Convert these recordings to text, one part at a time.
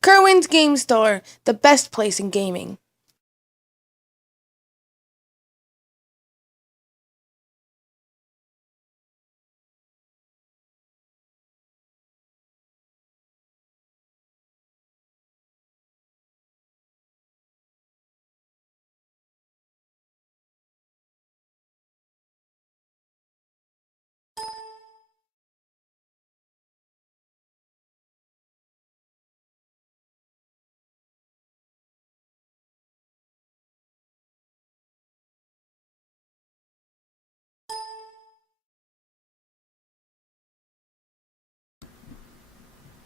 Kirwan's Game Store, the best place in gaming.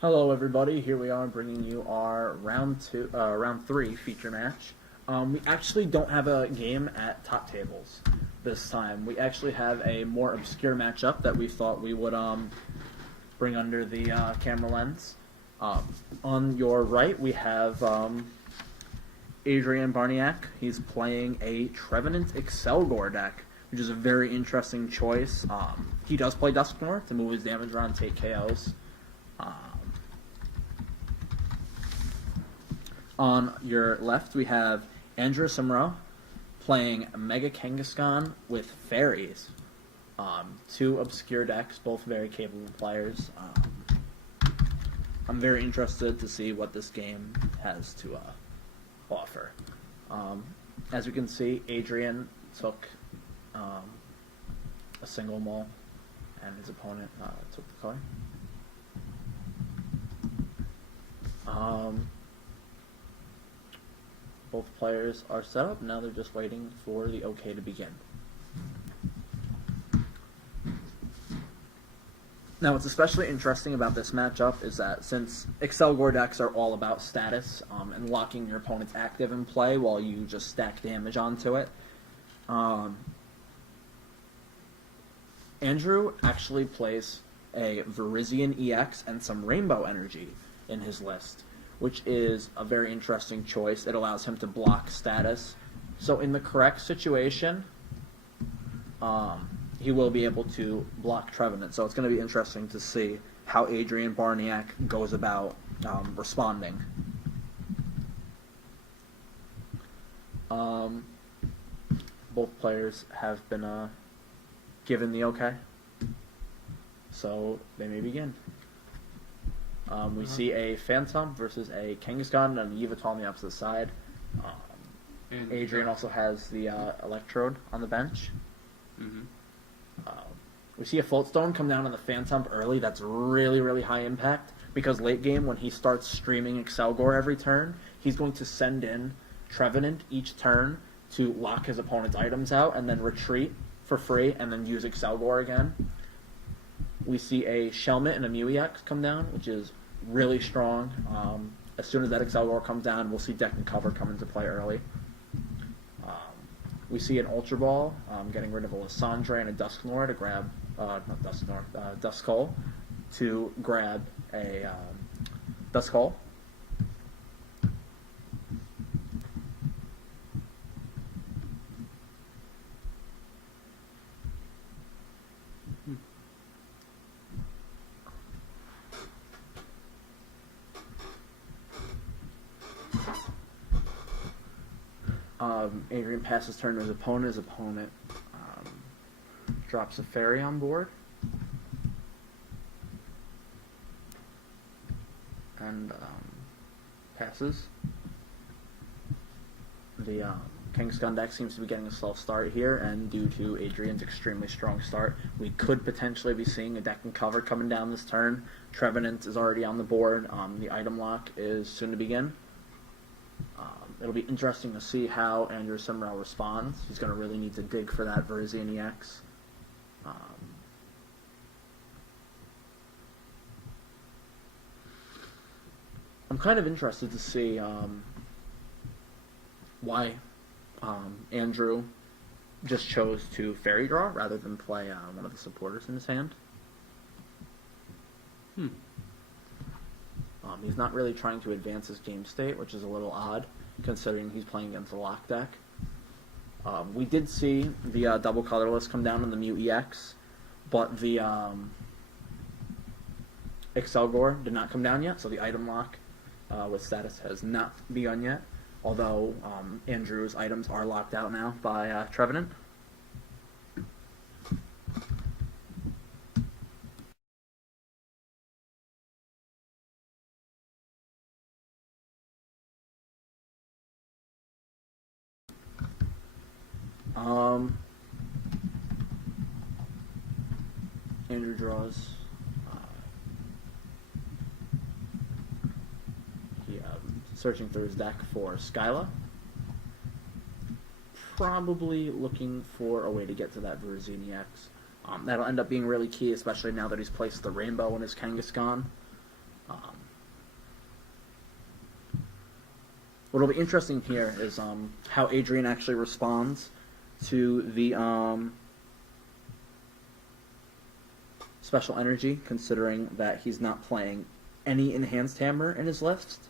Hello, everybody. Here we are, bringing you our round three feature match. We actually don't have a game at top tables this time. We actually have a more obscure matchup that we thought we would bring under the camera lens. On your right, we have Adrian Barniak. He's playing a Trevenant Excelgor deck, which is a very interesting choice. He does play Dusknoir to move his damage around, take KOs. On your left, we have Andrew Simro playing Mega Kangaskhan with Fairies. Two obscure decks, both very capable players. I'm very interested to see what this game has to offer. As you can see, Adrian took a single mull, and his opponent took the card. Both players are set up. Now they're just waiting for the okay to begin. Now, what's especially interesting about this matchup is that since Excelgor decks are all about status and locking your opponent's active in play while you just stack damage onto it, Andrew actually plays a Virizion EX and some Rainbow Energy in his list, which is a very interesting choice. It allows him to block status. So in the correct situation, he will be able to block Trevenant. So it's going to be interesting to see how Adrian Barniak goes about responding. Both players have been given the okay, so they may begin. We see a Phantom versus a Kangaskhan and a Yveltal on the opposite side. Adrian also has the Electrode on the bench. We see a Foltstone come down on the Phantom early. That's really, really high impact because late game, when he starts streaming Excelgor every turn, he's going to send in Trevenant each turn to lock his opponent's items out and then retreat for free and then use Excelgor again. We see a Shelmet and a Mew EX come down, which is really strong. As soon as that Excelgor comes down, we'll see Deck and Cover come into play early. We see an Ultra Ball getting rid of a Lissandre and a Dusknoir to grab, not Dusknoir, Duskull to grab a Duskull. Adrian passes turn to his opponent. His opponent drops a fairy on board. And passes. The Kangaskhan deck seems to be getting a slow start here, and due to Adrian's extremely strong start, we could potentially be seeing a Deck and Cover coming down this turn. Trevenant is already on the board. The item lock is soon to begin. It'll be interesting to see how Andrew Simrell responds. He's going to really need to dig for that Virizion EX. I'm kind of interested to see why Andrew just chose to Fairy Draw rather than play one of the supporters in his hand. He's not really trying to advance his game state, which is a little odd, considering he's playing against a lock deck. We did see the double colorless come down on the Mew EX, but the Excelgor did not come down yet, so the item lock with status has not begun yet, although Andrew's items are locked out now by Trevenant. Andrew draws. He searching through his deck for Skyla. Probably looking for a way to get to that Veruzini X. That'll end up being really key, especially now that he's placed the rainbow in his Kangaskhan. What'll be interesting here is how Adrian actually responds to the special energy, considering that he's not playing any enhanced hammer in his list.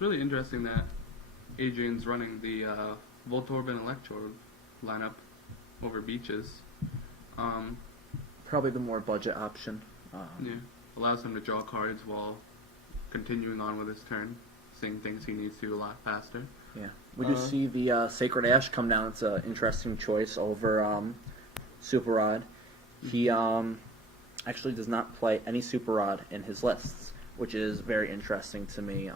It's really interesting that Adrian's running the Voltorb and Electrode lineup over Beaches. Probably the more budget option. Yeah, allows him to draw cards while continuing on with his turn, seeing things he needs to a lot faster. Yeah, we do see the Sacred Ash come down. It's an interesting choice over Super Rod. He actually does not play any Super Rod in his lists, which is very interesting to me.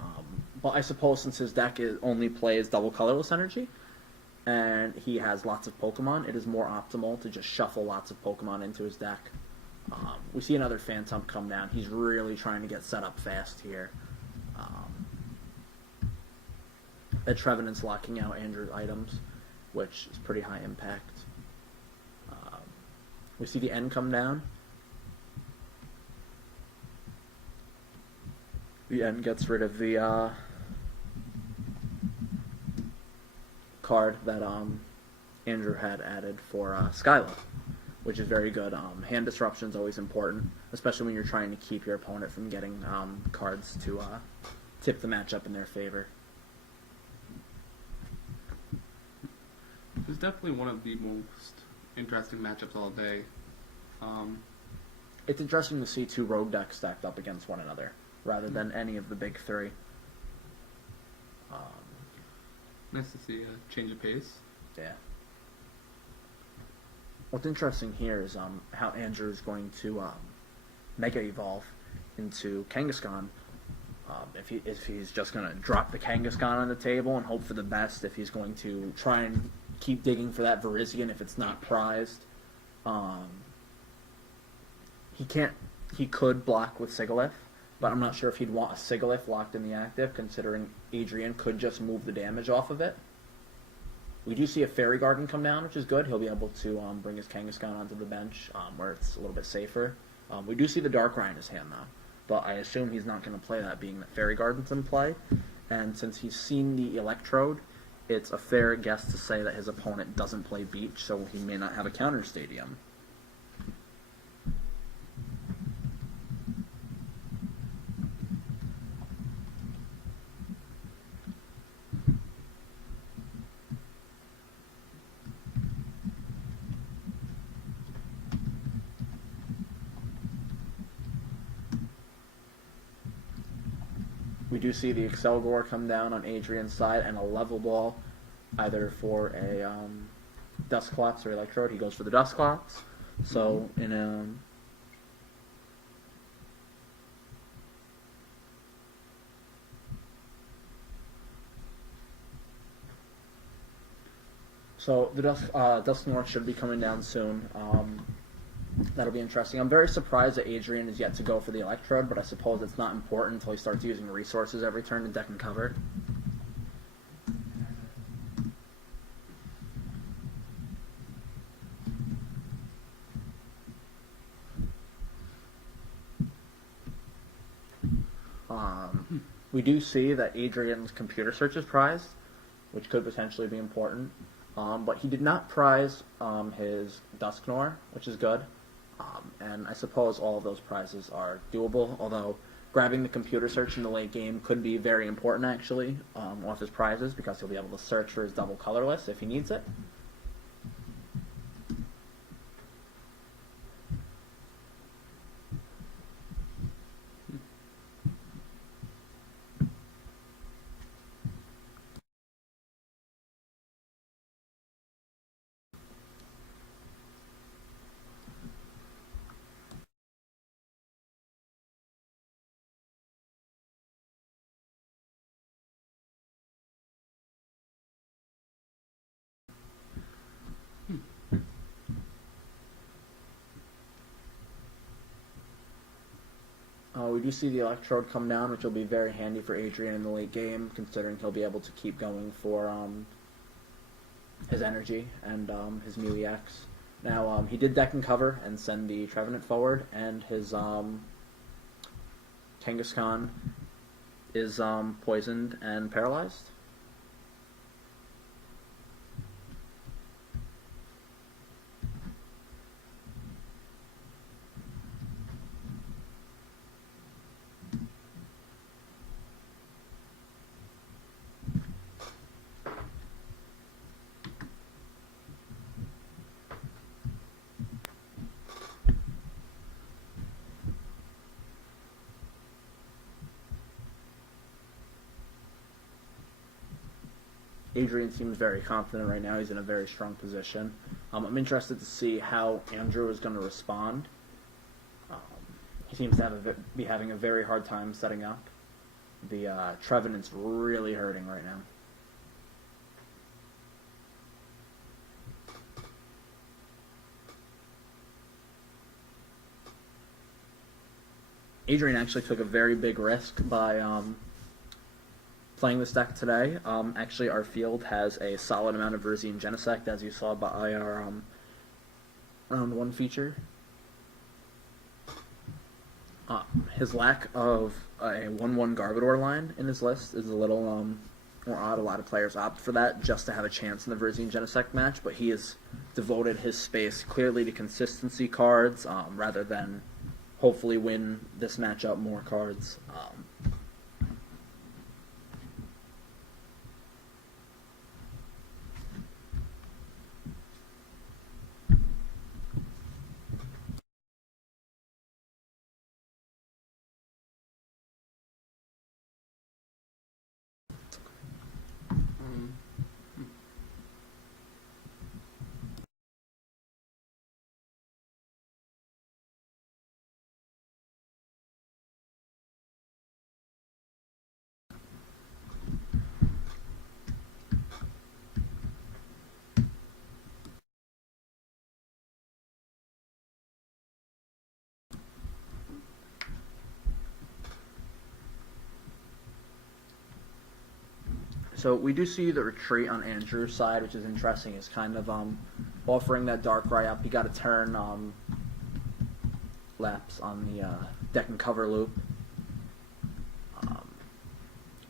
But I suppose since his deck only plays double colorless energy, and he has lots of Pokemon, it is more optimal to just shuffle lots of Pokemon into his deck. We see another Phantom come down. He's really trying to get set up fast here. Trevenant's locking out Andrew's items, which is pretty high impact. We see the N come down. The N gets rid of the card that Andrew had added for Skyla, which is very good. Hand disruption is always important, especially when you're trying to keep your opponent from getting cards to tip the matchup in their favor. It's definitely one of the most interesting matchups all day. It's interesting to see two rogue decks stacked up against one another, rather than any of the big three. Nice to see a change of pace. Yeah. What's interesting here is how Andrew is going to Mega Evolve into Kangaskhan. If he's just going to drop the Kangaskhan on the table and hope for the best, if he's going to try and keep digging for that Virizion if it's not prized. He could block with Sigilyph, but I'm not sure if he'd want a Sigilyph locked in the active, considering Adrian could just move the damage off of it. We do see a Fairy Garden come down, which is good. He'll be able to bring his Kangaskhan onto the bench, where it's a little bit safer. We do see the Darkrai in his hand, though, but I assume he's not going to play that, being that Fairy Garden's in play. And since he's seen the Electrode, it's a fair guess to say that his opponent doesn't play Beach, so he may not have a counter stadium. We do see the Excelgor come down on Adrian's side and a level ball, either for a Dusclops or Electrode. He goes for the Dusclops. So in a the Dusknoir should be coming down soon. That'll be interesting. I'm very surprised that Adrian is yet to go for the Electrode, but I suppose it's not important until he starts using resources every turn to deck and cover. We do see that Adrian's computer search is prized, which could potentially be important. But he did not prize his Dusknor, which is good. And I suppose all of those prizes are doable, although grabbing the computer search in the late game could be very important, actually, off his prizes, because he'll be able to search for his double colorless if he needs it. We do see the Electrode come down, which will be very handy for Adrian in the late game, considering he'll be able to keep going for his energy and his Mew EX. Now, he did deck and cover and send the Trevenant forward, and his Kangaskhan is poisoned and paralyzed. Adrian seems very confident right now. He's in a very strong position. I'm interested to see how Andrew is going to respond. He seems to be having a very hard time setting up. The Trevenant's really hurting right now. Adrian actually took a very big risk by playing this deck today. Actually, our field has a solid amount of Verzine Genesect, as you saw by our round 1 feature. His lack of a 1/1 Garbodor line in his list is a little more odd. A lot of players opt for that just to have a chance in the Verzine Genesect match, but he has devoted his space clearly to consistency cards rather than hopefully win this matchup more cards. So we do see the retreat on Andrew's side, which is interesting. Is kind of offering that Darkrai up. He got a turn lapse on the deck and cover loop.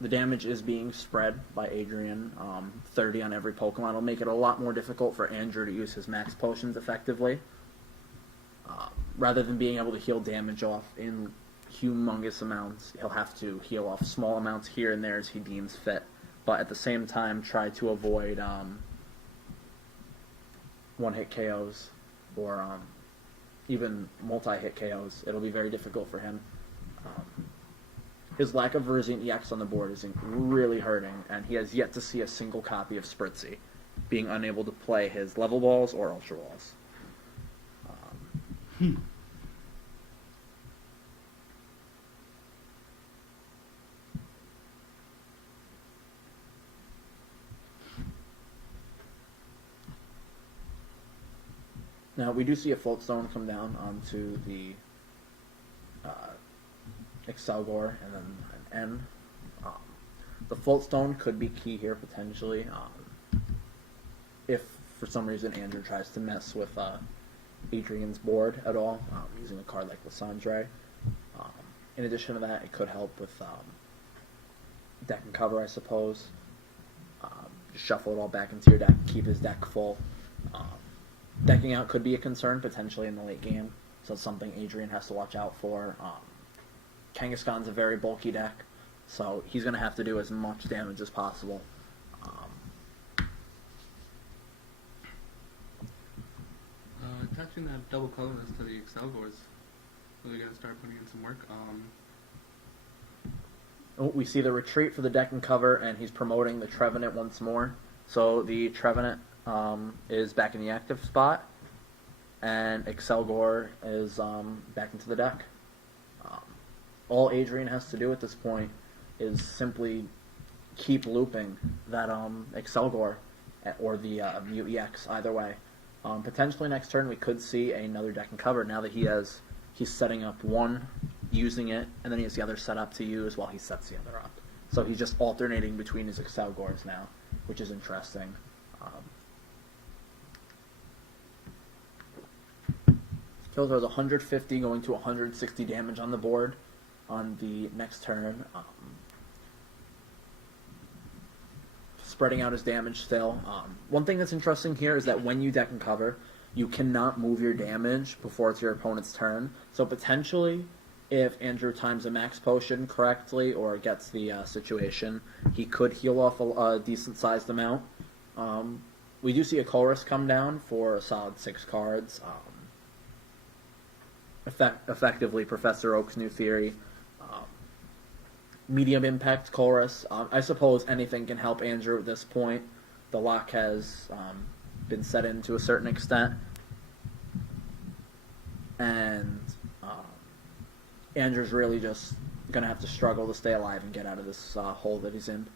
The damage is being spread by Adrian, 30 on every Pokemon. It'll make it a lot more difficult for Andrew to use his max potions effectively. Rather than being able to heal damage off in humongous amounts, he'll have to heal off small amounts here and there as he deems fit. But at the same time, try to avoid one-hit KOs or even multi-hit KOs. It'll be very difficult for him. His lack of Verzine EX on the board is really hurting, and he has yet to see a single copy of Spritzy, being unable to play his level balls or ultra balls. Now, we do see a Floatstone come down onto the Excelgor and then an N. The Floatstone could be key here, potentially, if for some reason Andrew tries to mess with Adrian's board at all, using a card like Lissandre. In addition to that, it could help with deck and cover, I suppose. Just shuffle it all back into your deck, keep his deck full. Decking out could be a concern potentially in the late game, so it's something Adrian has to watch out for. Kangaskhan's a very bulky deck, so he's going to have to do as much damage as possible. Attaching that double colorless to the Excelgors, really going to start putting in some work. We see the retreat for the deck and cover, and he's promoting the Trevenant once more. So the Trevenant is back in the active spot, and Excelgor is back into the deck. All Adrian has to do at this point is simply keep looping that Excelgor or the Mute EX, either way. Potentially next turn we could see another deck and cover now that he's setting up one, using it, and then he has the other set up to use while he sets the other up. So he's just alternating between his Excelgors now, which is interesting. Kills are 150 going to 160 damage on the board on the next turn. Spreading out his damage still. One thing that's interesting here is that when you deck and cover, you cannot move your damage before it's your opponent's turn. So potentially, if Andrew times a max potion correctly or gets the situation, he could heal off a decent-sized amount. We do see a Chorus come down for a solid 6 cards. Effectively, Professor Oak's new theory. Medium impact Chorus. I suppose anything can help Andrew at this point. The lock has been set in to a certain extent. And Andrew's really just going to have to struggle to stay alive and get out of this hole that he's in.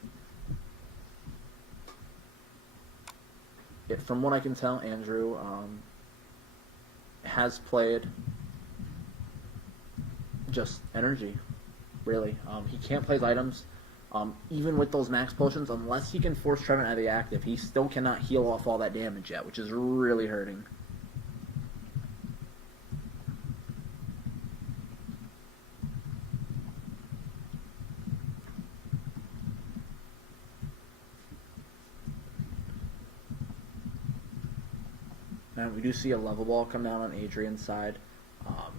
From what I can tell, Andrew has played just energy. Really. He can't play his items, even with those max potions, unless he can force Trevin out of the active. He still cannot heal off all that damage yet, which is really hurting. Now, we do see a level ball come down on Adrian's side.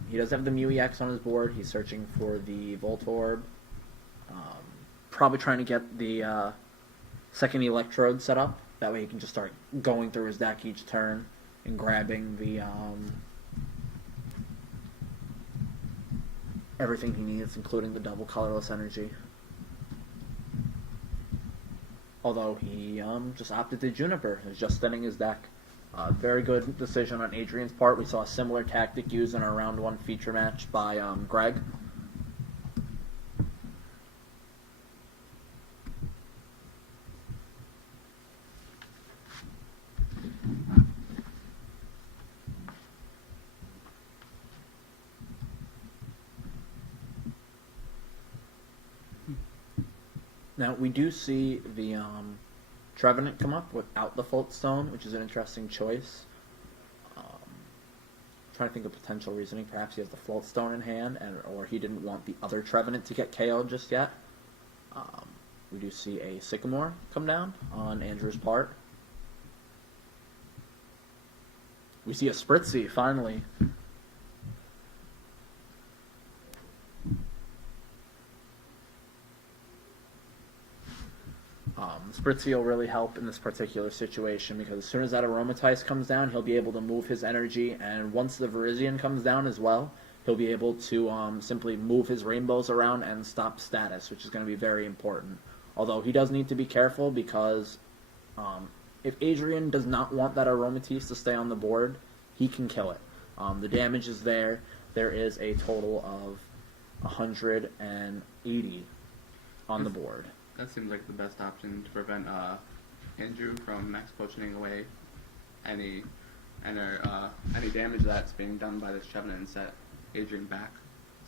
He does have the Mew EX on his board. He's searching for the Voltorb. Probably trying to get the second Electrode set up. That way he can just start going through his deck each turn and grabbing the everything he needs, including the double colorless energy. Although he just opted to Juniper. He's just thinning his deck. Very good decision on Adrian's part. We saw a similar tactic used in our round 1 feature match by Greg. Now, we do see the Trevenant come up without the Fault Stone, which is an interesting choice. Trying to think of potential reasoning. Perhaps he has the Fault Stone in hand, or he didn't want the other Trevenant to get KO'd just yet. We do see a Sycamore come down on Andrew's part. We see a Spritzy, finally. Spritzy will really help in this particular situation because as soon as that Aromatize comes down, he'll be able to move his energy, and once the Virizion comes down as well, he'll be able to simply move his rainbows around and stop status, which is going to be very important. Although he does need to be careful because if Adrian does not want that Aromatisse to stay on the board, he can kill it. The damage is there. There is a total of 180 on the board. That seems like the best option to prevent Andrew from max potioning away any damage that's being done by this Trevenant and set Adrian back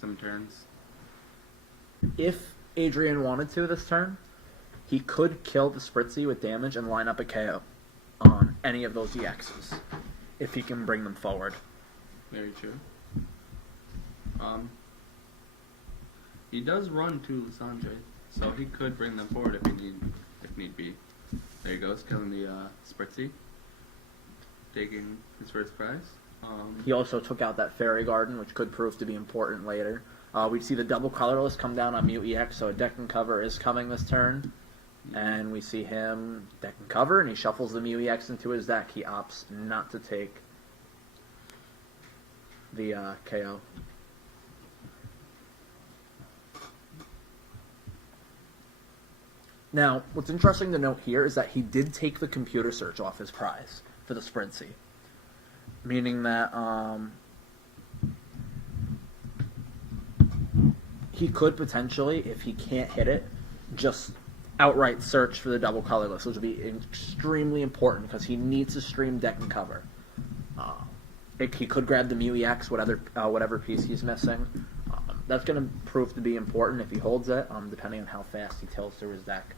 some turns. If Adrian wanted to this turn, he could kill the Spritzy with damage and line up a KO on any of those EXs if he can bring them forward. Very true. He does run to Lysandre. So he could bring them forward if need be. There he goes, killing the Spritzy, taking his first prize. He also took out that Fairy Garden, which could prove to be important later. We see the double colorless come down on Mute EX, so a deck and cover is coming this turn. And we see him deck and cover, and he shuffles the Mute EX into his deck. He opts not to take the KO. Now, what's interesting to note here is that he did take the computer search off his prize for the Spritzy. Meaning that he could potentially, if he can't hit it, just outright search for the double colorless, which would be extremely important because he needs to stream deck and cover. He could grab the Mute EX, whatever piece he's missing. That's going to prove to be important if he holds it, depending on how fast he tilts through his deck.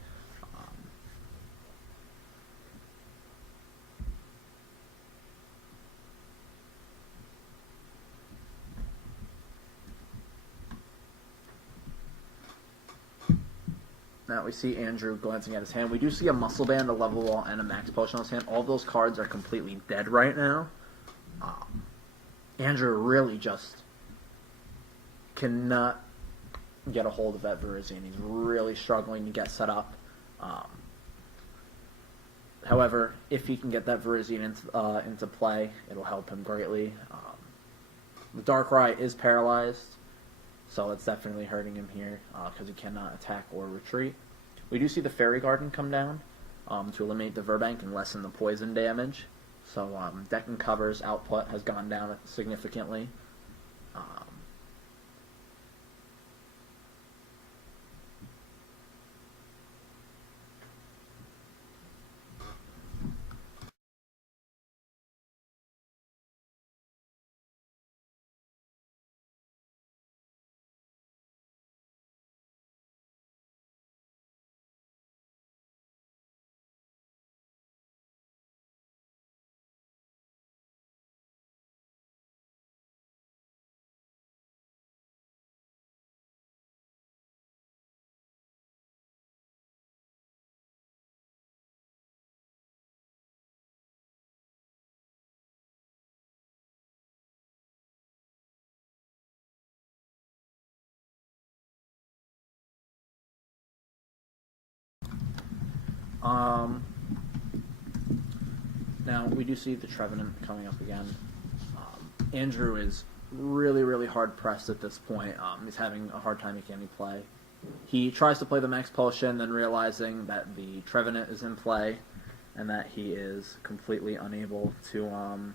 Now we see Andrew glancing at his hand. We do see a Muscle Band, a Level Wall, and a Max Potion on his hand. All those cards are completely dead right now. Andrew really just cannot get a hold of that Virizion. He's really struggling to get set up. However, if he can get that Virizion into play, it'll help him greatly. The Darkrai is paralyzed, so that's definitely hurting him here because he cannot attack or retreat. We do see the Fairy Garden come down to eliminate the Verbank and lessen the poison damage. So deck and cover's output has gone down significantly. Now, we do see the Trevenant coming up again. Andrew is really, really hard pressed at this point. He's having a hard time making any play. He tries to play the Max Potion, then realizing that the Trevenant is in play and that he is completely unable to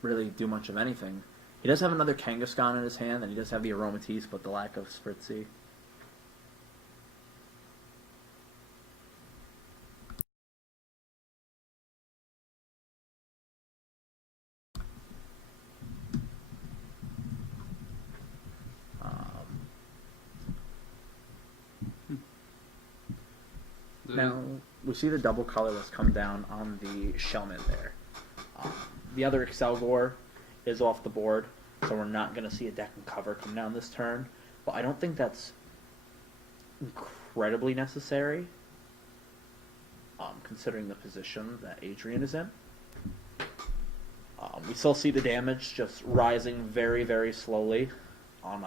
really do much of anything. He does have another Kangaskhan in his hand, and he does have the Aromatisse, but the lack of Spritzy. Now, we see the double colorless come down on the Shellman there. The other Excelgor is off the board, so we're not going to see a deck and cover come down this turn. But I don't think that's incredibly necessary, considering the position that Adrian is in. We still see the damage just rising very, very slowly on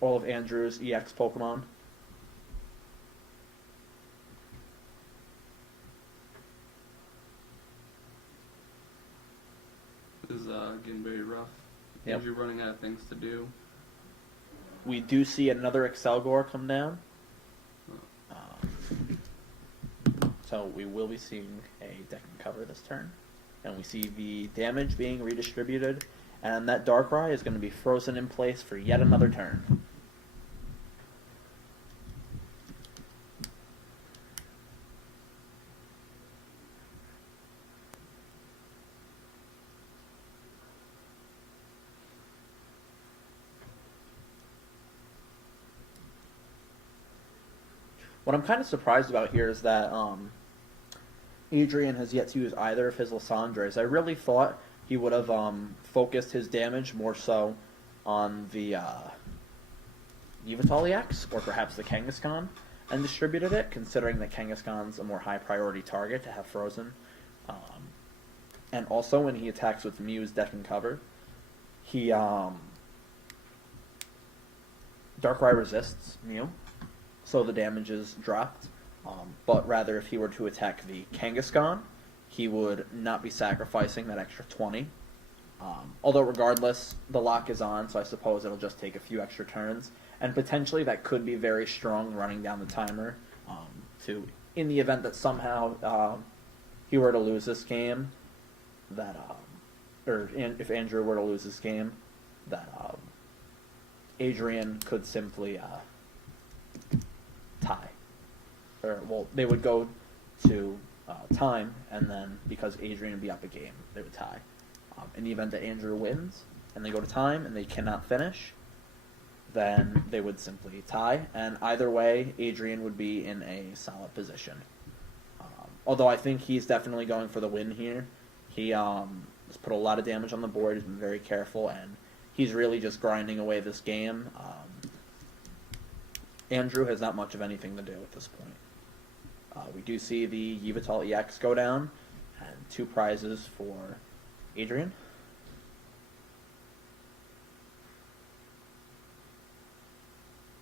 all of Andrew's EX Pokemon. This is getting very rough. Yep. Andrew running out of things to do. We do see another Excelgor come down. So we will be seeing a deck and cover this turn. And we see the damage being redistributed. And that Darkrai is going to be frozen in place for yet another turn. What I'm kind of surprised about here is that Adrian has yet to use either of his Lissandres. I really thought he would have focused his damage more so on the Yveltal EX or perhaps the Kangaskhan and distributed it, considering that Kangaskhan's a more high priority target to have frozen. And also when he attacks with Mew's deck and cover, he Darkrai resists Mew, so the damage is dropped. But rather, if he were to attack the Kangaskhan, he would not be sacrificing that extra 20. Although regardless, the lock is on, so I suppose it'll just take a few extra turns. And potentially that could be very strong running down the timer to, in the event that somehow he were to lose this game, that, if Andrew were to lose this game, that Adrian could simply tie. Or, well, they would go to time, and then because Adrian would be up a game, they would tie. In the event that Andrew wins, and they go to time, and they cannot finish, then they would simply tie. And either way, Adrian would be in a solid position. Although I think he's definitely going for the win here. He has put a lot of damage on the board, he's been very careful, and he's really just grinding away this game. Andrew has not much of anything to do at this point. We do see the Yveltal EX go down, and 2 prizes for Adrian.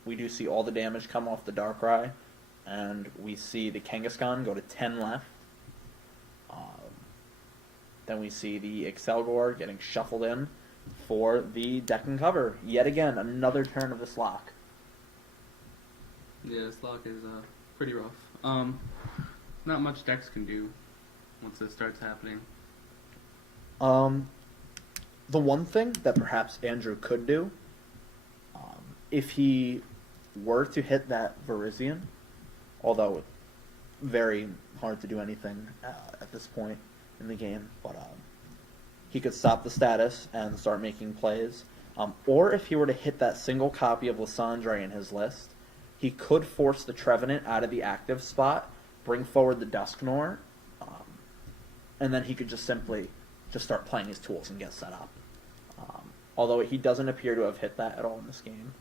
We do see all the damage come off the Darkrai, and we see the Kangaskhan go to 10 left. Then we see the Excelgor getting shuffled in for the deck and cover. Yet again, another turn of this lock. Yeah, this lock is pretty rough. Not much Dex can do once this starts happening. The one thing that perhaps Andrew could do, if he were to hit that Virizion, although very hard to do anything at this point in the game, but he could stop the status and start making plays. Or if he were to hit that single copy of Lysandre in his list, he could force the Trevenant out of the active spot, bring forward the Dusknoir, and then he could just simply start playing his tools and get set up. Although he doesn't appear to have hit that at all in this game.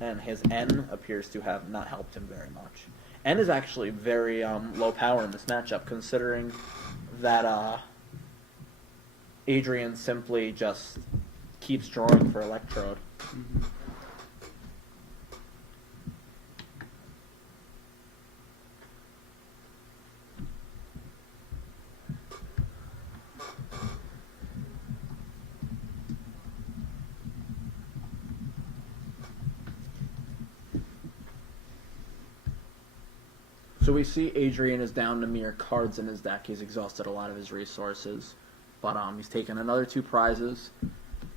And his N appears to have not helped him very much. N is actually very low power in this matchup, considering that Adrian simply just keeps drawing for Electrode. Mm-hmm. So we see Adrian is down to mere cards in his deck. He's exhausted a lot of his resources. But he's taken another 2 prizes.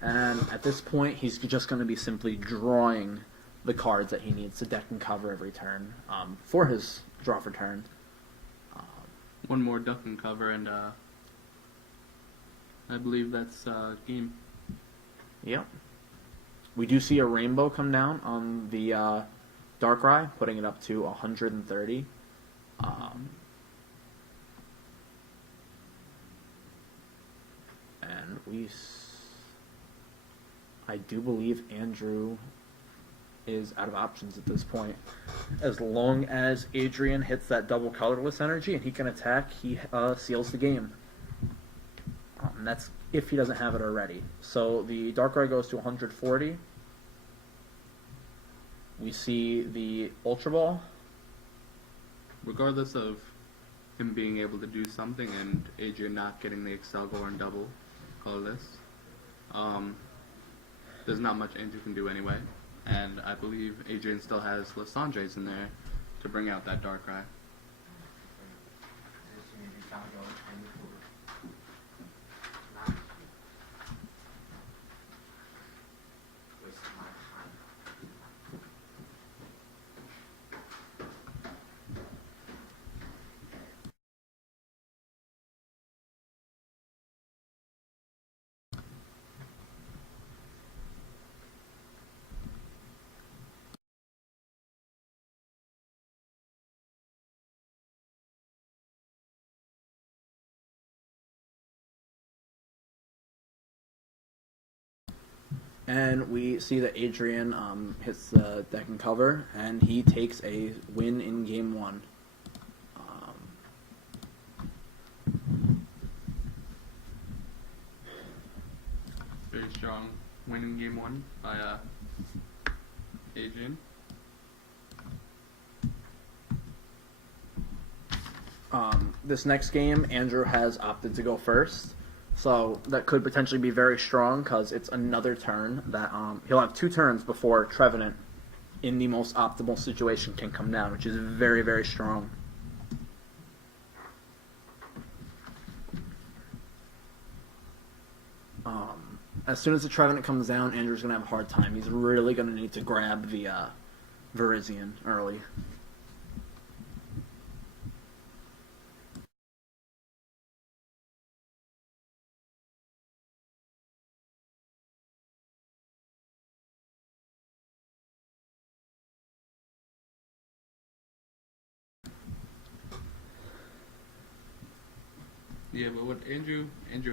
And at this point, he's just going to be simply drawing the cards that he needs to deck and cover every turn for his draw for turn. One more duck and cover, and I believe that's game. Yep. We do see a rainbow come down on the Darkrai, putting it up to 130. And I do believe Andrew is out of options at this point. As long as Adrian hits that double colorless energy and he can attack, he seals the game. And that's if he doesn't have it already. So the Darkrai goes to 140. We see the Ultra Ball. Regardless of him being able to do something and Adrian not getting the Excelgor and double colorless, there's not much Andrew can do anyway. And I believe Adrian still has Lysandres in there to bring out that Darkrai. And we see that Adrian hits the deck and cover, and he takes a win in game one. Very strong win in game one by Adrian. This next game, Andrew has opted to go first, so that could potentially be very strong because it's another turn that he'll have 2 turns before Trevenant, in the most optimal situation, can come down, which is very, very strong. As soon as the Trevenant comes down, Andrew's going to have a hard time. He's really going to need to grab the Verizian early. Yeah, but what Andrew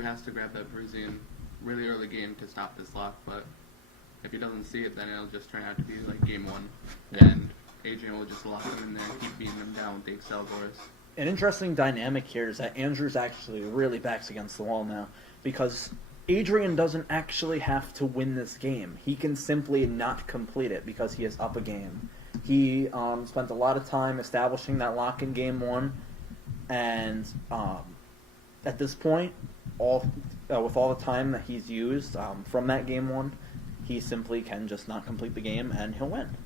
has to grab that Parisian really early game to stop this lock, but if he doesn't see it, then it'll just turn out to be like game one, and Adrian will just lock him in there and keep beating him down with the Excelgors. An interesting dynamic here is that Andrew's actually really backs against the wall now, because Adrian doesn't actually have to win this game. He can simply not complete it because he is up a game. He spent a lot of time establishing that lock in game one, and at this point, with all the time that he's used from that game one, he simply can just not complete the game and he'll win.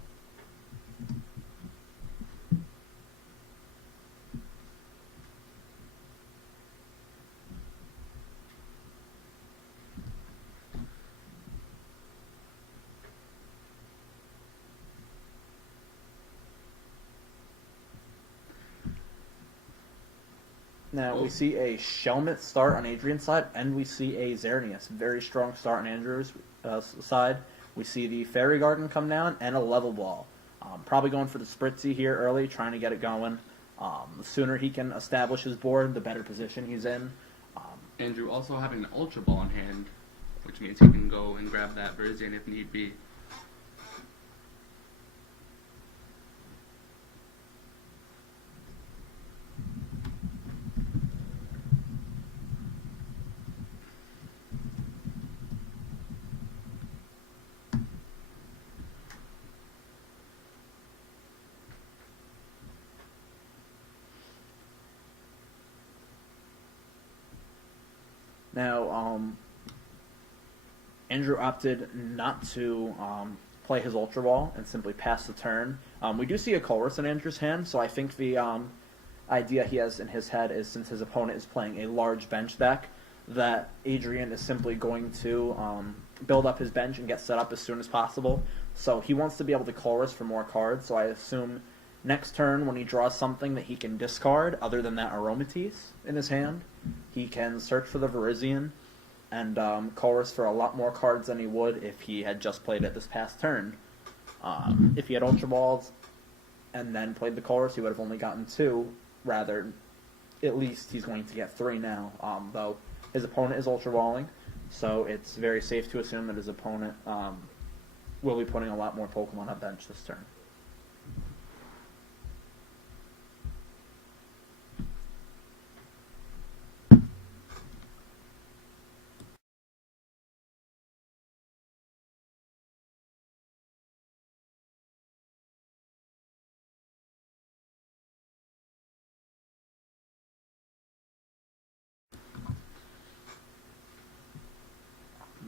Now, we see a Shelmet start on Adrian's side, and we see a Xerneas. Very strong start on Andrew's side. We see the Fairy Garden come down, and a Level Ball. Probably going for the Spritzy here early, trying to get it going. The sooner he can establish his board, the better position he's in. Andrew also having an Ultra Ball in hand, which means he can go and grab that Verizian if need be. Now, Andrew opted not to play his Ultra Ball and simply pass the turn. We do see a Colress in Andrew's hand, so I think the idea he has in his head is, since his opponent is playing a large bench deck, that Adrian is simply going to build up his bench and get set up as soon as possible. So he wants to be able to Colress for more cards, so I assume next turn when he draws something that he can discard, other than that Aromatisse in his hand, he can search for the Verizian and Colress for a lot more cards than he would if he had just played it this past turn. If he had Ultra Balls and then played the Colress, he would have only gotten 2. Rather, at least he's going to get 3 now, though his opponent is Ultra Balling, so it's very safe to assume that his opponent will be putting a lot more Pokemon on bench this turn.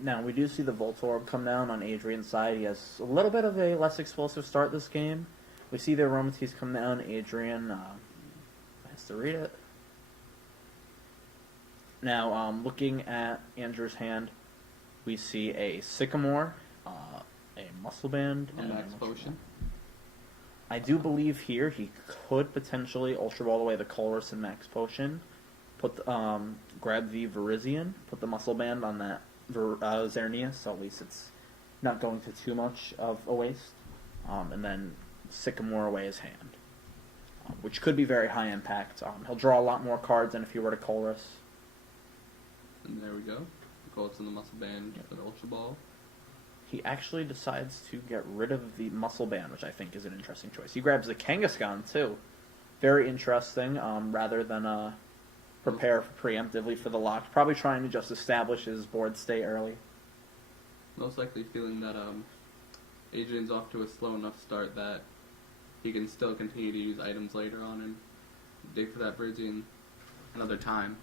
Now, we do see the Voltorb come down on Adrian's side. He has a little bit of a less explosive start this game. We see the Aromatisse come down. Adrian has to read it. Now, looking at Andrew's hand, we see a Sycamore, a Muscle Band, and a Max Potion. I do believe here he could potentially Ultra Ball away the Colress and Max Potion, grab the Verizian, put the Muscle Band on that Xerneas, so at least it's not going to too much of a waste, and then Sycamore away his hand, which could be very high impact. He'll draw a lot more cards than if he were to Colress. And there we go. Go to the Muscle Band, get the Ultra Ball. He actually decides to get rid of the Muscle Band, which I think is an interesting choice. He grabs the Kangaskhan, too. Very interesting, rather than prepare preemptively for the lock. Probably trying to just establish his board state early. Most likely feeling that Adrian's off to a slow enough start that he can still continue to use items later on and dig for that Virizion another time.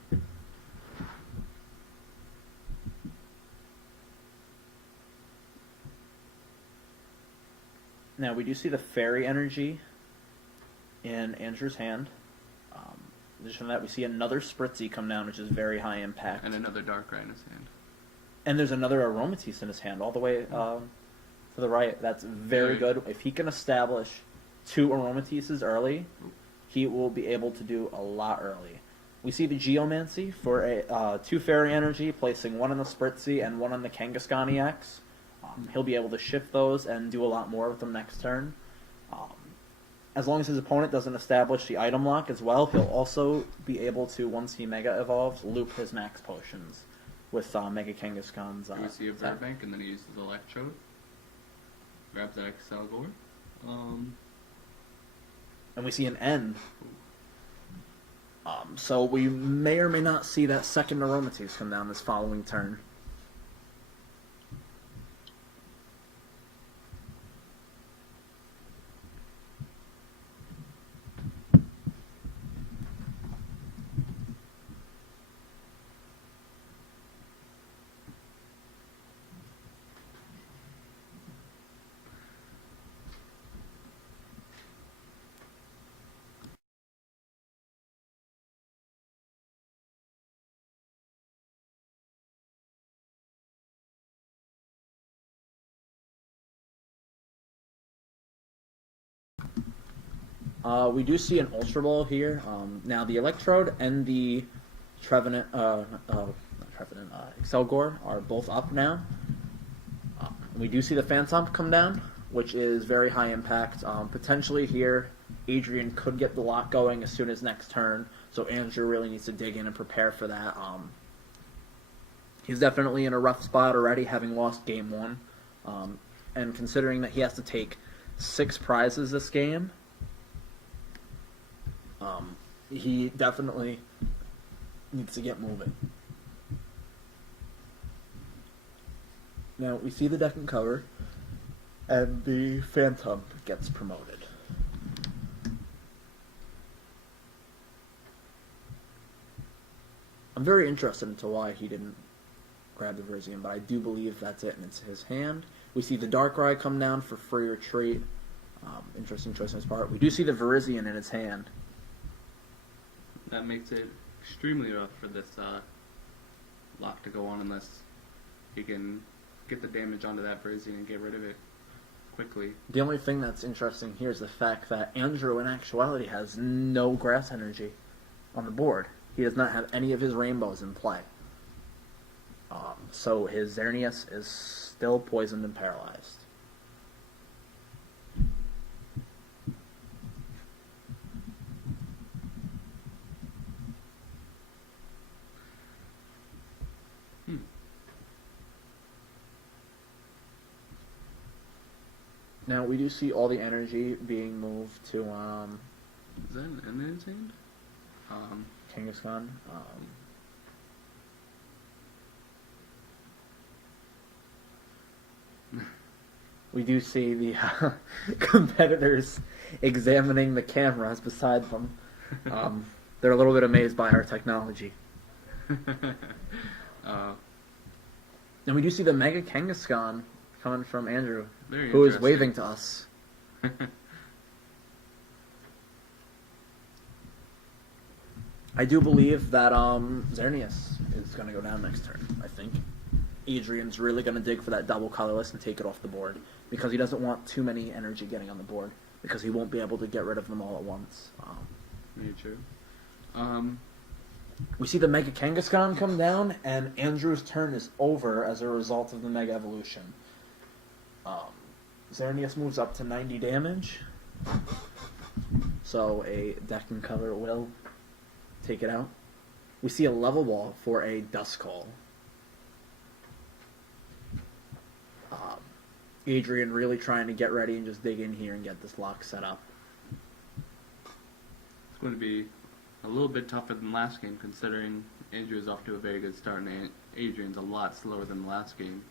Now, we do see the Fairy energy in Andrew's hand. In addition to that, we see another Spritzy come down, which is very high impact. And another Darkrai in his hand. And there's another Aromatisse in his hand, all the way to the right. That's very good. If he can establish 2 Aromatisses early, he will be able to do a lot early. We see the Geomancy for a 2 Fairy Energy, placing 1 on the Spritzy and 1 on the Kangaskhan EX. He'll be able to shift those and do a lot more with them next turn. As long as his opponent doesn't establish the item lock as well, he'll also be able to, once he Mega Evolves, loop his Max Potions with Mega Kangaskhan's We see a Burbank, and then he uses Electrode. Grabs that Excelgor. And we see an end. So we may or may not see that second Aromatisse come down this following turn. We do see an Ultra Ball here. Now the Electrode and the Trevenant, Excelgor are both up now. We do see the Phantom come down, which is very high impact. Potentially here, Adrian could get the lock going as soon as next turn, so Andrew really needs to dig in and prepare for that. He's definitely in a rough spot already, having lost game 1. And considering that he has to take 6 prizes this game, he definitely needs to get moving. Now, we see the deck and cover, and the Phantom gets promoted. I'm very interested into why he didn't grab the Virizion, but I do believe that's it, and it's his hand. We see the Darkrai come down for free retreat. Interesting choice on his part. We do see the Virizion in his hand. That makes it extremely rough for this lock to go on unless he can get the damage onto that Virizion and get rid of it quickly. The only thing that's interesting here is the fact that Andrew, in actuality, has no grass energy on the board. He does not have any of his rainbows in play. So his Xerneas is still poisoned and paralyzed. Now, we do see all the energy being moved to, Is that an end in his hand? Kangaskhan. We do see the competitors examining the cameras beside them. They're a little bit amazed by our technology. And we do see the Mega Kangaskhan coming from Andrew, who is waving to us. I do believe that Xerneas is going to go down next turn, I think. Adrian's really going to dig for that double colorless and take it off the board, because he doesn't want too many energy getting on the board, because he won't be able to get rid of them all at once. Very true. We see the Mega Kangaskhan come down, and Andrew's turn is over as a result of the Mega Evolution. Xerneas moves up to 90 damage, so a deck and cover will take it out. We see a level ball for a Duskull. Adrian really trying to get ready and just dig in here and get this lock set up. It's going to be a little bit tougher than last game, considering Andrew is off to a very good start and Adrian's a lot slower than the last game.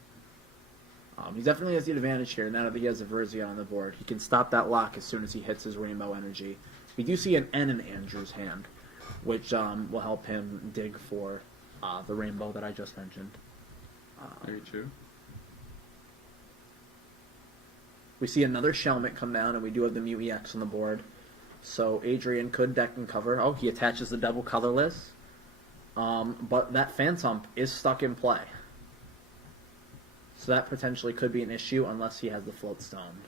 He definitely has the advantage here now that he has a Verzion on the board. He can stop that lock as soon as he hits his Rainbow Energy. We do see an N in Andrew's hand, which will help him dig for the Rainbow that I just mentioned. Very true. We see another Shelmet come down, and we do have the Mew EX on the board. So Adrian could deck and cover. Oh, he attaches the double colorless. But that Phantom is stuck in play. So that potentially could be an issue unless he has the Float Stone.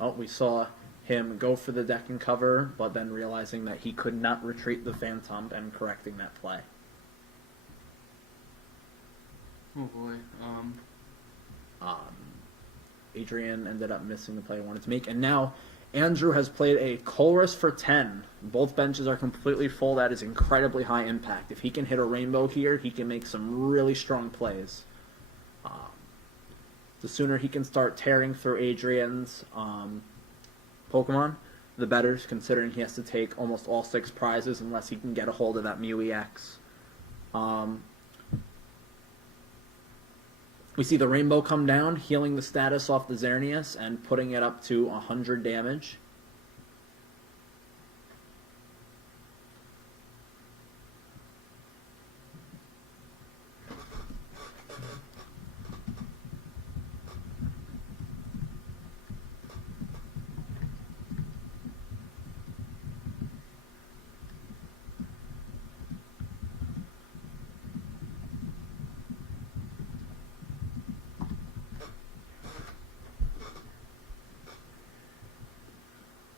Oh, we saw him go for the deck and cover, but then realizing that he could not retreat the Phantom and correcting that play. Oh boy. Adrian ended up missing the play he wanted to make, and now Andrew has played a Colress for 10. Both benches are completely full. That is incredibly high impact. If he can hit a Rainbow here, he can make some really strong plays. The sooner he can start tearing through Adrian's Pokemon, the better, considering he has to take almost all 6 prizes unless he can get a hold of that Mew EX. We see the Rainbow come down, healing the status off the Xerneas and putting it up to 100 damage.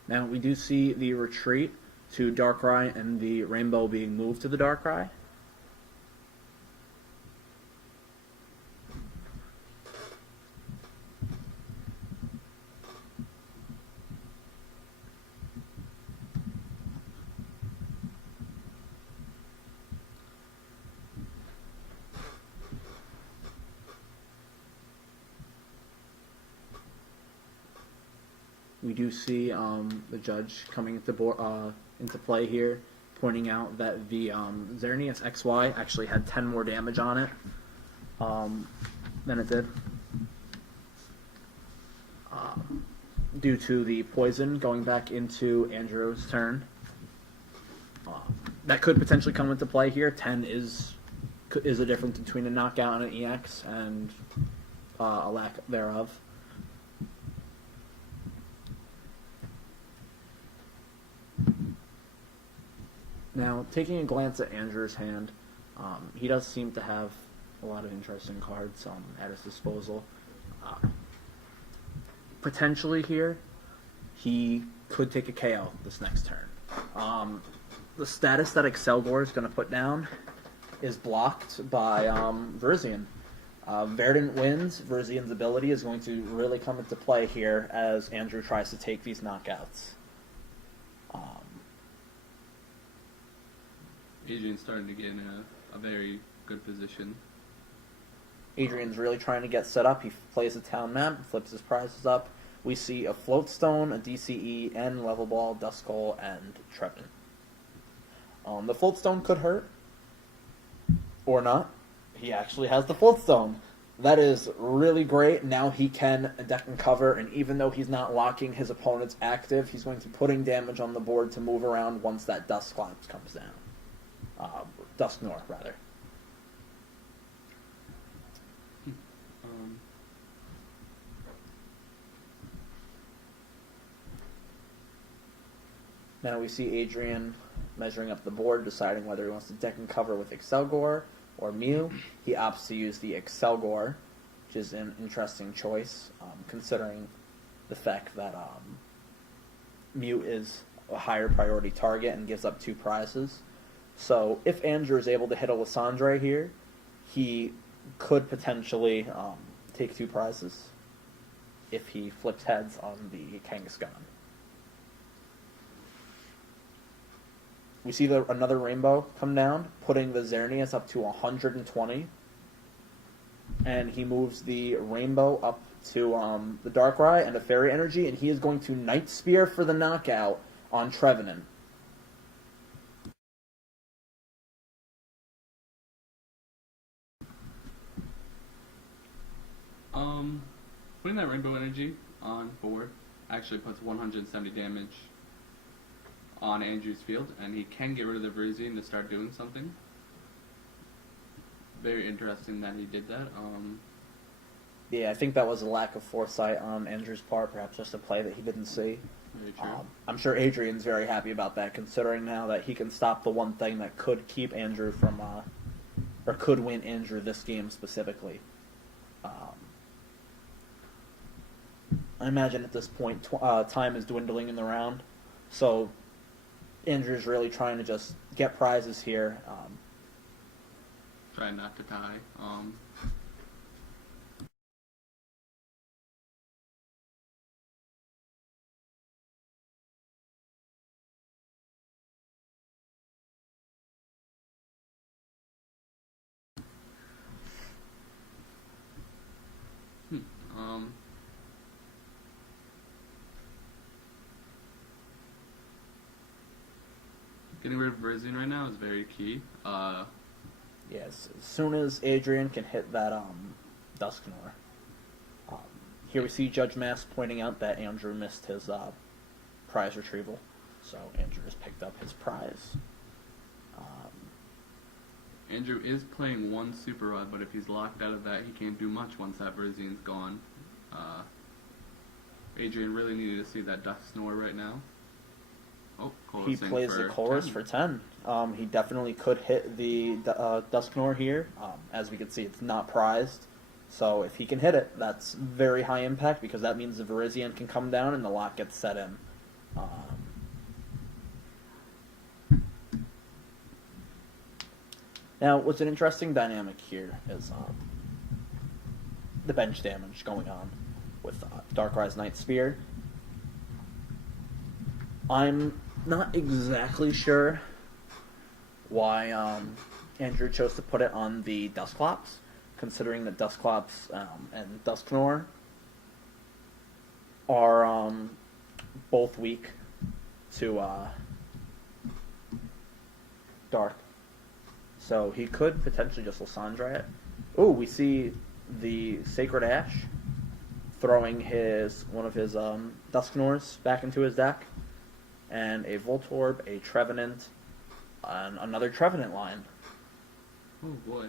Now, we do see the retreat to Darkrai and the Rainbow being moved to the Darkrai. We do see the judge coming into play here, pointing out that the Xerneas XY actually had 10 more damage on it than it did, due to the poison going back into Andrew's turn. That could potentially come into play here. 10 is a difference between a knockout and an EX, and a lack thereof. Now, taking a glance at Andrew's hand, he does seem to have a lot of interesting cards at his disposal. Potentially here, he could take a KO this next turn. The status that Excelgor is going to put down is blocked by Verzion. Verdant wins. Verzion's ability is going to really come into play here as Andrew tries to take these knockouts. Adrian's starting to get in a very good position. Adrian's really trying to get set up. He plays a town map, flips his prizes up. We see a Float Stone, a DCE, and Level Ball, Duskull, and Trevenant. The Float Stone could hurt, or not. He actually has the Float Stone. That is really great. Now he can deck and cover, and even though he's not locking his opponent's active, he's going to be putting damage on the board to move around once that Dusclops comes down. Dusknoir, rather. Now we see Adrian measuring up the board, deciding whether he wants to deck and cover with Excelgor or Mew. He opts to use the Excelgor, which is an interesting choice, considering the fact that Mew is a higher priority target and gives up 2 prizes. So if Andrew is able to hit a Lysandre here, he could potentially take 2 prizes. if he flips heads on the Kangaskhan. We see another rainbow come down, putting the Xerneas up to 120. And he moves the rainbow up to the Darkrai and a Fairy Energy, and he is going to Night Spear for the knockout on Trevenant. Putting that Rainbow Energy on board actually puts 170 damage on Andrew's field, and he can get rid of the Virizion to start doing something. Very interesting that he did that. Yeah, I think that was a lack of foresight on Andrew's part, perhaps just a play that he didn't see. Very true. I'm sure Adrian's very happy about that, considering now that he can stop the one thing that could keep Andrew from, or could win Andrew this game specifically. I imagine at this point time is dwindling in the round, so Andrew's really trying to just get prizes here. Try not to die. Getting rid of Virizion right now is very key. Yes, as soon as Adrian can hit that Dusknoir. Here we see Judge Mass pointing out that Andrew missed his prize retrieval, so Andrew has picked up his prize. Andrew is playing one Super Rod, but if he's locked out of that, he can't do much once that Virizion's gone. Adrian really needed to see that Dusknoir right now. Oh, he plays the Chorus for 10. He definitely could hit the Dusknoir here. As we can see, it's not prized. So if he can hit it, that's very high impact, because that means the Virizion can come down and the lock gets set in. Now, what's an interesting dynamic here is the bench damage going on with Darkrai's Night Spear. I'm not exactly sure why Andrew chose to put it on the Dusclops, considering that Dusclops and Dusknoir are both weak to Dark. So he could potentially just Lissandra it. Ooh, we see the Sacred Ash throwing one of his Dusknoirs back into his deck. And a Voltorb, a Trevenant, and another Trevenant line. Oh boy.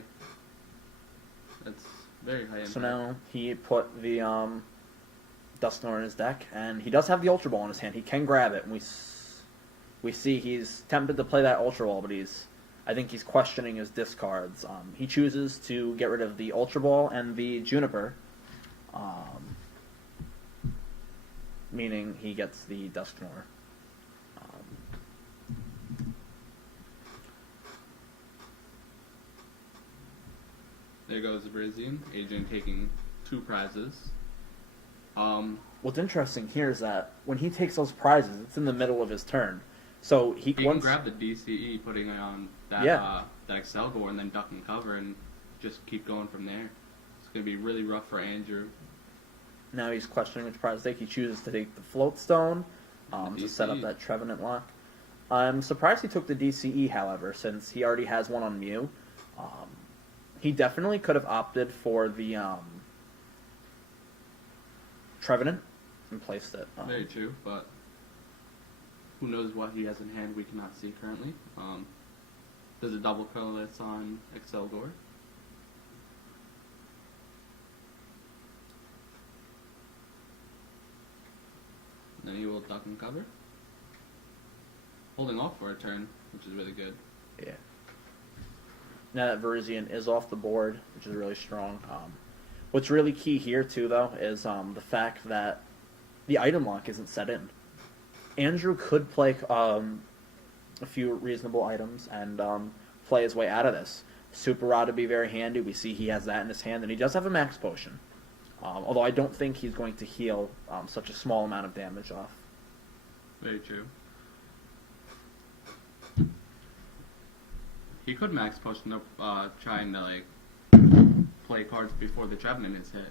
That's very high impact. So now he put the Dusknoir in his deck, and he does have the Ultra Ball in his hand. He can grab it, and we see he's tempted to play that Ultra Ball, but I think he's questioning his discards. He chooses to get rid of the Ultra Ball and the Juniper, meaning he gets the Dusknoir. There goes the Virizion. Adrian taking 2 prizes. What's interesting here is that when he takes those prizes, it's in the middle of his turn. So he can grab the DCE, putting it on that Excelgor, and then duck and cover, and just keep going from there. It's going to be really rough for Andrew. Now he's questioning which prize to take. He chooses to take the Float Stone to set up that Trevenant lock. I'm surprised he took the DCE, however, since he already has one on Mew. He definitely could have opted for the Trevenant and placed it. Very true, but who knows what he has in hand we cannot see currently. There's a double colorless on Excelgor. Then he will duck and cover. Holding off for a turn, which is really good. Yeah. Now that Virizion is off the board, which is really strong. What's really key here, too, though, is the fact that the item lock isn't set in. Andrew could play a few reasonable items and play his way out of this. Super Rod would be very handy. We see he has that in his hand, and he does have a Max Potion. Although I don't think he's going to heal such a small amount of damage off. Very true. He could max potion up, trying to like play cards before the Trevenant is hit.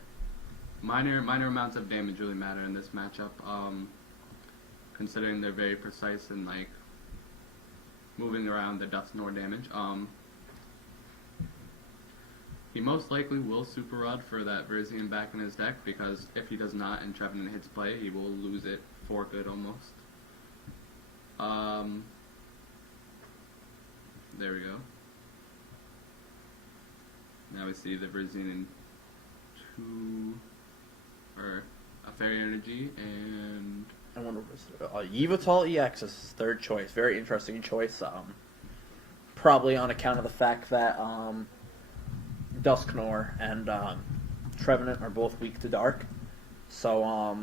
Minor amounts of damage really matter in this matchup, considering they're very precise and like moving around the Dust Nor damage. He most likely will Super Rod for that Verzian back in his deck, because if he does not and Trevenant hits play, he will lose it for good almost. There we go. Now we see the Verzian in 2, or a Fairy Energy, and I wonder what Yveltal EX is his third choice. Very interesting choice. Probably on account of the fact that Dusknor and Trevenant are both weak to dark. So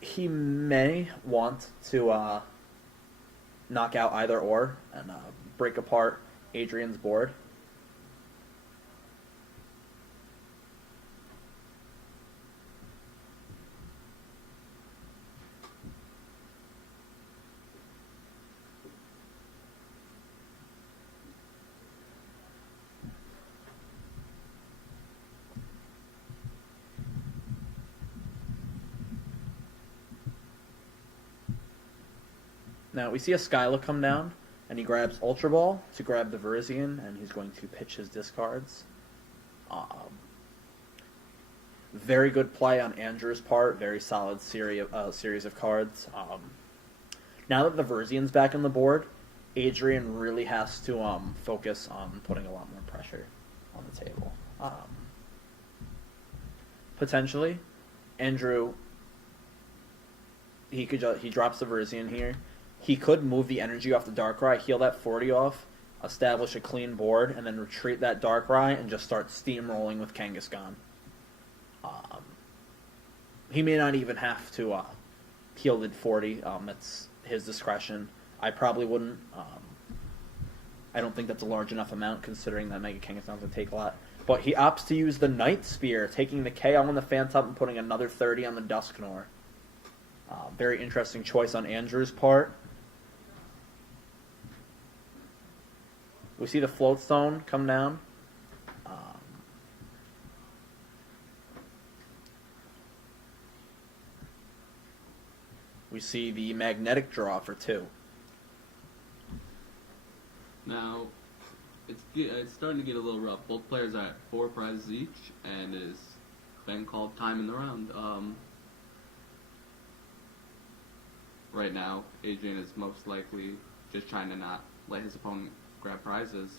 he may want to knock out either or and break apart Adrian's board. Now, we see a Skyla come down, and he grabs Ultra Ball to grab the Verizian, and he's going to pitch his discards. Very good play on Andrew's part, very solid series of cards. Now that the Verizian's back on the board, Adrian really has to focus on putting a lot more pressure on the table. Potentially, Andrew, he drops the Verizian here. He could move the energy off the Darkrai, heal that 40 off, establish a clean board, and then retreat that Darkrai and just start steamrolling with Kangaskhan. He may not even have to heal the 40. That's his discretion. I probably wouldn't. I don't think that's a large enough amount, considering that Mega Kangaskhan's going to take a lot. But he opts to use the Night Spear, taking the KO on the Phantom and putting another 30 on the Dusknor. Very interesting choice on Andrew's part. We see the Float Stone come down. We see the Magnetic Draw for 2. now it's starting to get a little rough. Both players are at 4 prizes each, and it has been called time in the round. Right now, Adrian is most likely just trying to not let his opponent grab prizes,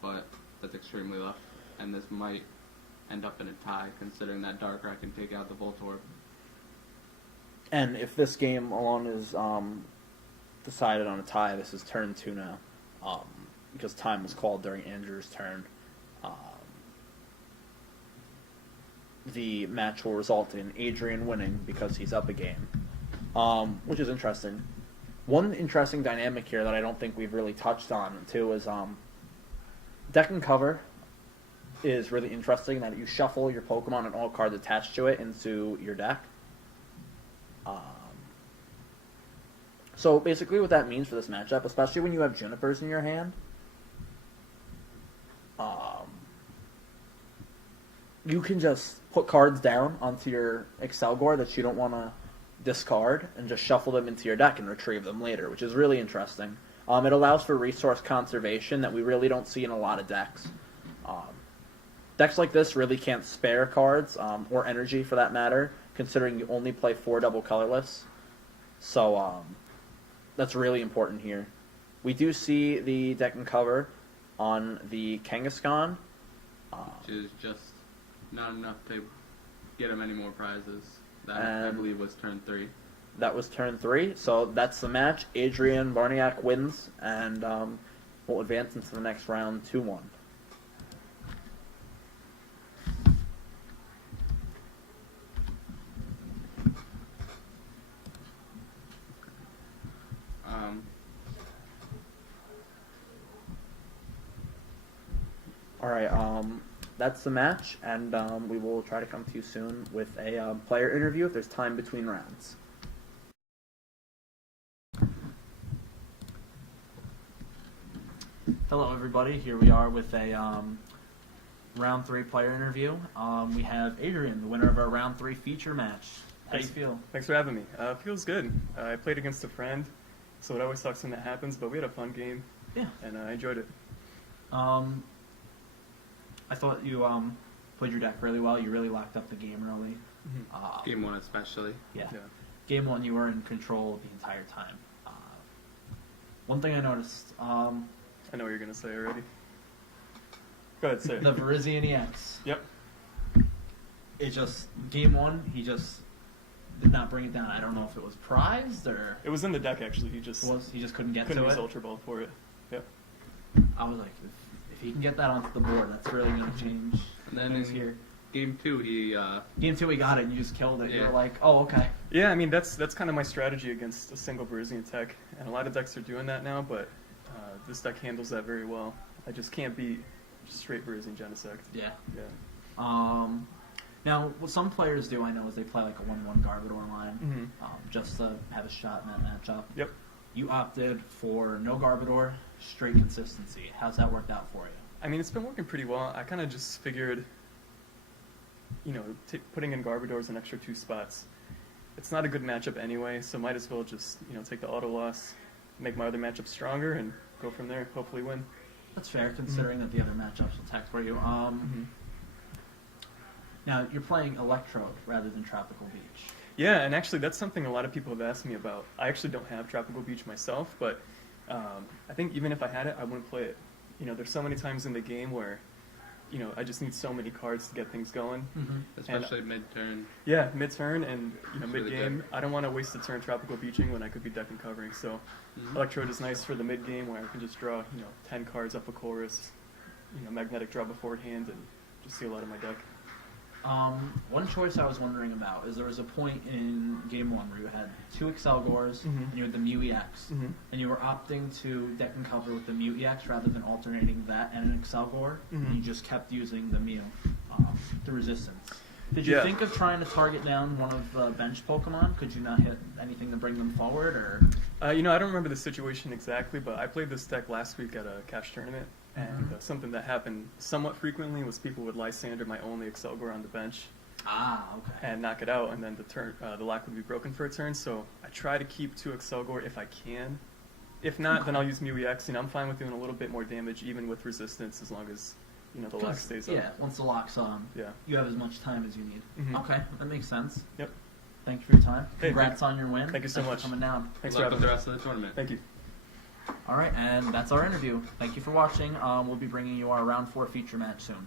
but that's extremely rough, and this might end up in a tie, considering that Darkrai can take out the Voltorb. And if this game alone is decided on a tie, this is turn 2 now, because time was called during Andrew's turn. The match will result in Adrian winning because he's up a game, which is interesting. One interesting dynamic here that I don't think we've really touched on, too, is deck and cover is really interesting, that you shuffle your Pokemon and all cards attached to it into your deck. So basically what that means for this matchup, especially when you have Junipers in your hand, you can just put cards down onto your Excelgor that you don't want to discard and just shuffle them into your deck and retrieve them later, which is really interesting. It allows for resource conservation that we really don't see in a lot of decks. Decks like this really can't spare cards, or energy for that matter, considering you only play 4 double colorless. So that's really important here. We do see the deck and cover on the Kangaskhan. Which is just not enough to get him any more prizes. That, I believe, was turn 3. That was turn 3, so that's the match. Adrian Barniak wins, and will advance into the next round 2-1. Alright, that's the match, and we will try to come to you soon with a player interview if there's time between rounds. Hello, everybody. Here we are with a round 3 player interview. We have Adrian, the winner of our round 3 feature match. How do you feel? Thanks for having me. Feels good. I played against a friend, so it always sucks when that happens, but we had a fun game. Yeah. And I enjoyed it. I thought you played your deck really well. You really locked up the game early. Game 1 especially. Yeah. Yeah. Game 1, you were in control the entire time. One thing I noticed, I know what you're going to say already. Go ahead, say it. the Verizian EX. Yep. It just, game 1, he just did not bring it down. I don't know if it was prized or It was in the deck, actually. He just he just couldn't get couldn't to use it. Ultra Ball for it. Yep. I was like, if he can get that onto the board, that's really going to change And then things in here. Game 2, he Game 2, he got it, and you just killed it. Yeah. You're like, oh, okay. Yeah, I mean, that's kind of my strategy against a single Berzian tech, and a lot of decks are doing that now, but this deck handles that very well. I just can't beat just straight Berzian Genesect. Yeah. Yeah. Now, what some players do, I know, is they play like a 1-1 Garbodor line Mm-hmm. just to have a shot in that matchup. Yep. You opted for no Garbodor, straight consistency. How's that worked out for you? I mean, it's been working pretty well. I kind of just figured, you know, putting in Garbodor an extra 2 spots. It's not a good matchup anyway, so might as well just, you know, take the auto loss, make my other matchup stronger, and go from there, hopefully win. That's fair, considering that the other matchups will tech for you. Now, you're playing Electrode rather than Tropical Beach. Yeah, and actually that's something a lot of people have asked me about. I actually don't have Tropical Beach myself, but I think even if I had it, I wouldn't play it. You know, there's so many times in the game where, you know, I just need so many cards to get things going. especially mid-turn. Yeah, mid-turn and, you know, It's really mid-game. good. I don't want to waste a turn Tropical Beaching when I could be deck and covering, so Electrode is nice for the mid-game where I can just draw, you know, 10 cards up a chorus, you know, magnetic draw beforehand, and just see a lot of my deck. One choice I was wondering about is there was a point in Game 1 where you had 2 Excelgors and you had the Mew EX, and you were opting to deck and cover with the Mew EX rather than alternating that and an Excelgor, and you just kept using the Mew, the Resistance. Did you Yeah. think of trying to target down one of the bench Pokemon? Could you not hit anything to bring them forward, or? You know, I don't remember the situation exactly, but I played this deck last week at a cash tournament, and something that happened somewhat frequently was people would Lysander my only Excelgor on the bench Okay. and knock it out, and then the lock would be broken for a turn, so I try to keep 2 Excelgor if I can. If not, then I'll use Mew EX. You know, I'm fine with doing a little bit more damage, even with resistance, as long as, you know, the lock stays up. Yeah, once the lock's on, Yeah. you have as much time as you need. Okay, that makes sense. Yep. Thank you for your time. Hey, Congrats on your win. thank you so Thanks much. for coming down. Thanks Good for luck with having the me. rest of the tournament. Thank you. All right, and that's our interview. Thank you for watching. We'll be bringing you our round 4 feature match soon.